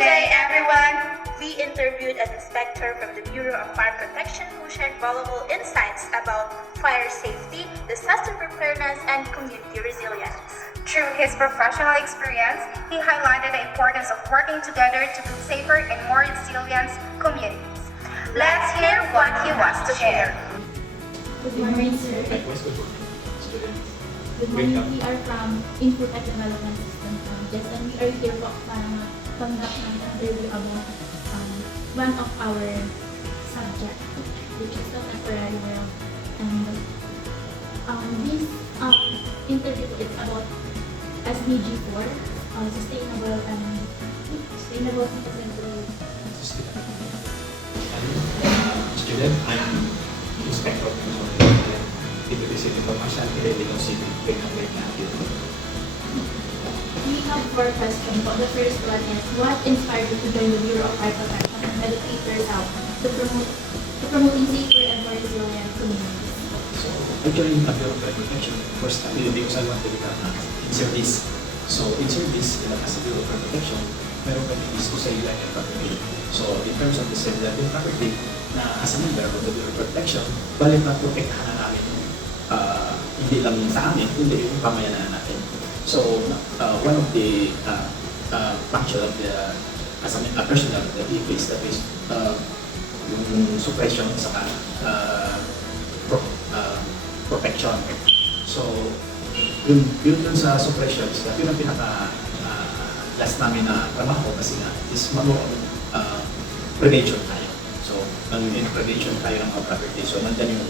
Today, everyone, we interviewed an inspector from the Bureau of Fire Protection who shared valuable insights about fire safety, disaster preparedness, and community resilience. Through his professional experience, he highlighted the importance of working together to build safer and more resilient communities. Let's hear what he wants to share. Good morning, sir. Likewise, good morning, students. Good morning. We are from Input and Development System Just and we are here po para mag-conduct ng interview about one of our subject, which is the temporary world. And this interview is about SDG 4, sustainable development. Student, I'm Inspector of City Commercial Critical City Pinagay natin. We have 4 questions. The first one is, what inspired you to join the Bureau of Fire Protection and dedicate yourself to promoting safer and more resilient communities? So, I joined the Bureau of Fire Protection first time because I want to become in service. So, in service, as a Bureau of Fire Protection, meron kami is to sa ilan and property. So, in terms of the civil and property, na as a member of the Bureau of Protection, balik na protektahan na namin hindi lang sa amin, kundi yung pamayanan natin. So, one of the function of the as a personnel of the EFA is that is yung suppression sa protection. So, yun sa suppression, yun ang pinaka last namin na trabaho kasi nga is prevention tayo. So, in prevention tayo ng mga property. So, nandiyan yung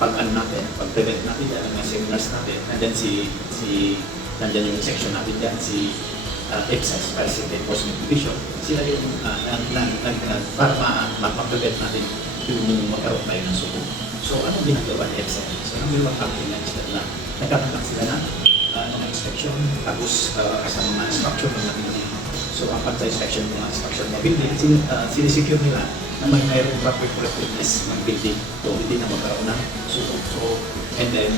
pag-ano natin, pag-prevent natin yan, ang mga seminars natin, nandiyan yung section natin dyan, si EPSAS, Fire Safety Enforcement Division, sila yung para ma-prevent natin yung magkaroon tayo ng suko. So, anong ginagawa ni EPSAS? So, number one factor lang is na nagkakanak sila na mga inspection, tapos sa mga structure ng mga building. So, after sa inspection ng mga structure ng mga building, sinisecure nila na mayroong proper preparedness ng building. So, hindi na magkaroon ng suko. So, and then,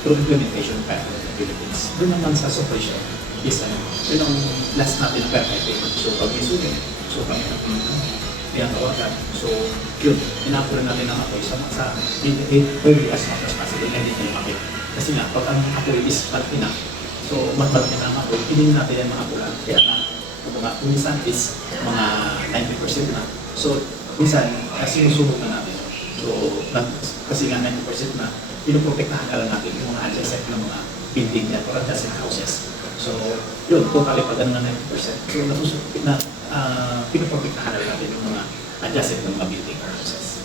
through implementation of the Philippines. Doon naman sa suppression is yun ang last natin ng permit. So, pag isunin, so kami tinatawagan. So, yun, inapunan natin ang apoy sa early as much as possible, hindi na yung apoy. Kasi nga, pag ang apoy is malaki na, so malaki na ang apoy, hindi natin yung mga apulan. Kaya na, minsan is mga 90% na. So, minsan, sinusubok na natin. So, kasi nga 90% na, pinoprotektahan na lang natin yung mga adjacent ng mga building niya or adjacent houses. So, yun, totally pag ano na 90%. So, pinoprotektahan na lang natin yung mga adjacent ng mga building or houses.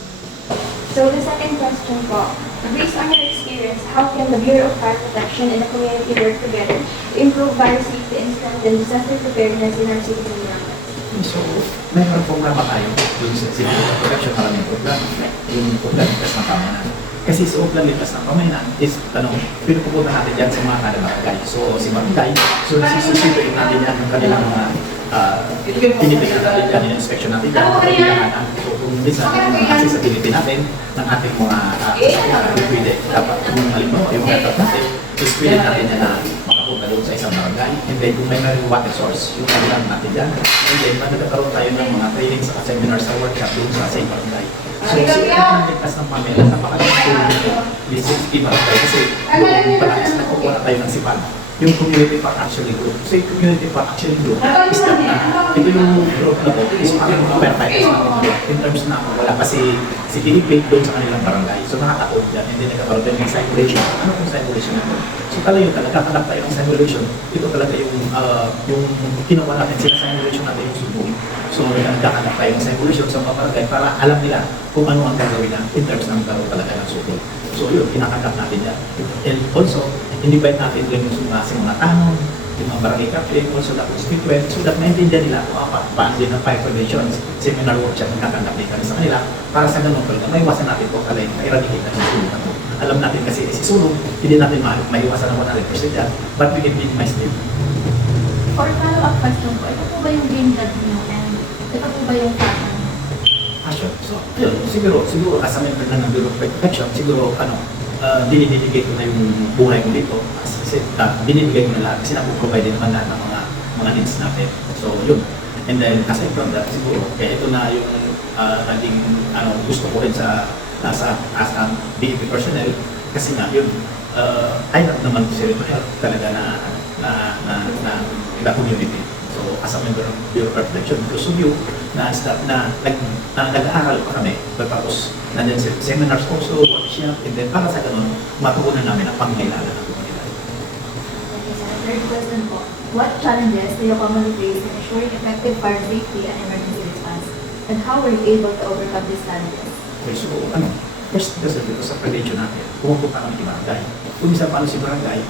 So the second question po, based on your experience, how can the Bureau of Fire Protection and the community work together to improve fire safety incident and disaster preparedness in our city environment? So, mayroon programa tayo dun sa city protection, maraming programa. Yung Uplan Likas ng Pamayanan. Kasi sa Uplan Likas ng Pamayanan is, pinupupunta natin dyan sa mga barangay. So, si barangay, so susisuin natin yan yung kanilang mga pinipigyan natin dyan, yung inspection natin dyan, kailangan so kung minsan yung accessibility natin ng ating mga pwede, dapat yung halimbawa, yung method natin, is pwede natin yan na makapunta doon sa isang barangay. And then kung may water source, yung kailangan natin dyan. And then magkakaroon tayo ng mga training sa seminars sa workshop doon sa same barangay. So, ang ligtas ng pamilya, napakalaking tulong nito, this is barangay kasi kung palagis na kukuha tayo ng sipan, yung community park actually group. So, yung community park actually group is that ito yung group na po is parang perfect in terms na wala kasi si Philippine doon sa kanilang barangay. So, nakaka-old yan. And then nagkakaroon din ng simulation. Ano kung simulation na po? So, talaga yung nagkakalap tayo ng simulation. Ito talaga yung kinuha natin sila simulation natin yung subuhin. So, nagkakalap tayo ng simulation sa mga barangay para alam nila kung ano ang gagawin na in terms ng karoon talaga ng subuhin. So, yun, kinakalap natin yan. And also, invite natin din yung mga tanong, yung mga barangay captain, also the constituent, so that maintindihan nila kung paano din ng fire prevention seminar workshop na kakandak din kami sa kanila para sa ganun talaga, maiwasan natin po kalay na eradicate natin yung sunog. Alam natin kasi si sunog, hindi natin maiwasan ng 100% yan, but we can minimize them. For follow-up question po, ito po ba yung green card niyo and ito po ba yung pattern? Sure. So, yun, siguro as a member ng Bureau of Protection, siguro dinidedicate ko na yung buhay ko dito. Binibigay ko na lahat kasi napoprovide naman lahat ng mga mga needs natin. So yun. And then aside from that, siguro, kaya ito na yung naging gusto ko rin sa as a DEP personnel, kasi nga yun, I have naman si to help talaga na the community. So as a member of Bureau of Protection, because of you, nag-aaral pa kami, tapos nandiyan seminars also, workshop, and then para sa ganun, matugunan namin ang pangangailangan ng komunidad. Okay, sir. Third question po. What challenges do you commonly face in ensuring effective fire safety and emergency response? And how were you able to overcome these challenges? Okay, so first kasi dito sa prevention natin, pumupunta kami sa barangay. Kung isa paano si barangay,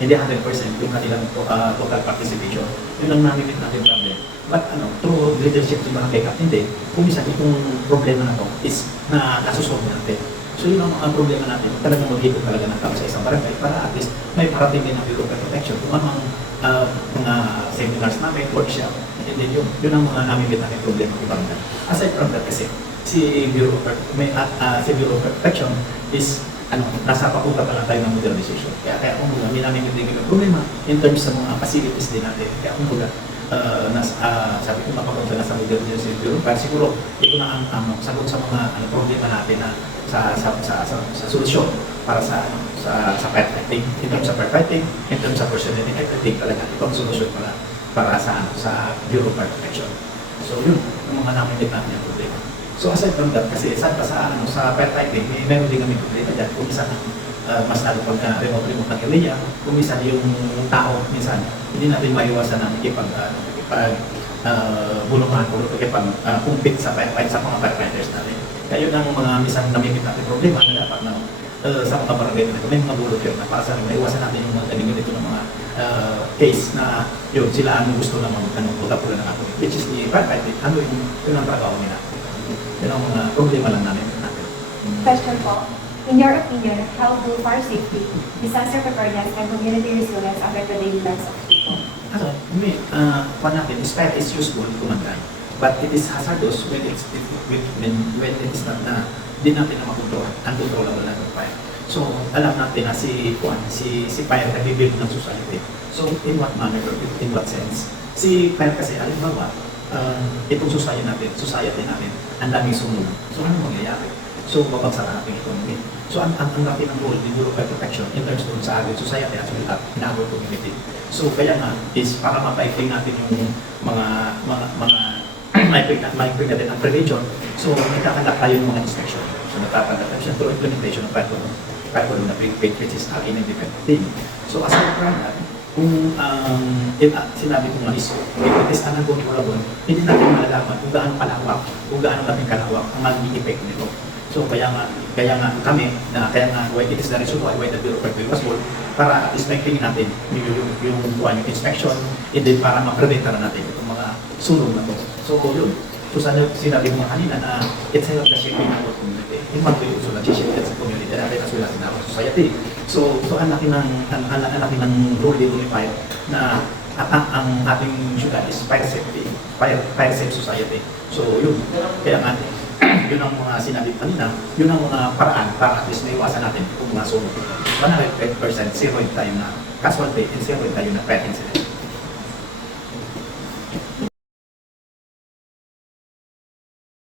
hindi 100% yung kanilang total participation. Yun lang namin natin problem. But through leadership ng barangay captain din, kung isa itong problema na to is na nasusolve natin. So yun ang problema natin, talagang mag-hipot talaga ng tao sa isang barangay para at least may parating din ng Bureau of Protection kung anong mga seminars namin, workshop, and then yun ang mga namin natin problema ng barangay. Aside from that kasi, si Bureau of Protection is nasa papunta pa lang tayo ng modernization. Kaya kung may namin yung problema in terms sa mga facilities din natin. Kaya kung sabi ko mapapunta na sa modernization Bureau, pero siguro ito na ang sagot sa mga problema natin na sa solusyon para sa firefighting. In terms sa firefighting, in terms sa personnel, I think talaga ito ang solusyon para sa Bureau of Protection. So yun, ang mga namin din natin yung problema. So aside from that, kasi saan pa sa firefighting, meron din kami problema dyan. Kung minsan, mas lalo pag remote ng area, kung minsan yung tao, minsan, hindi natin maiwasan na bulungan o kumpit sa firefight sa mga firefighters natin. Kaya yun ang mga minsan namimit natin problema na dapat sa mga barangay na may mga volunteer na para sa maiwasan natin yung mga ganito ng mga case na yun, sila gusto na pula-pula ng ako. Which is the firefighting, yun ang trabaho nila. Yun ang mga problema lang namin. Question po. In your opinion, how do fire safety, disaster preparedness, and community resilience affect the daily lives of people? Fire is useful to mankind, but it is hazardous when it is not di natin na makontrol, uncontrollable na ng fire. So, alam natin na si fire nag-build ng society. So, in what manner, in what sense? Si fire kasi, alimbawa, itong society natin, ang daming sumunod. So, ano mangyayari? So, babagsak ang ating economy. So, ang laki ng role ng Bureau of Protection in terms doon sa ating society at in our community. So, kaya nga, is para mapaikling natin yung mga maipig natin ang prevention. So, nagkakandak tayo ng mga inspection. So, nagkakandak tayo siya through implementation ng fire code na which is an independent thing. So, aside from that, kung sinabi ko nga is, if it is uncontrollable, hindi natin malalaman kung gaano kalawak, kung gaano natin kalawak ang magiging effect nito. So kaya nga why it is the reason why the Bureau of Protection was born, para at least making natin yung inspection, and then para ma-prevent na natin itong mga sunog na to. So yun, so sinabi mo kanina na it's help the shaping of our community. In one way, so nag-shape sa community natin as well as in our society. So ang laki ng role dito ni fire na ang ating syudad is fire safe society. So yun, kaya nga yun ang mga sinabi kanina, yun ang mga paraan para at least maiwasan natin kung mga sunog. 100% zero tayo na casualty and zero tayo na fire incident.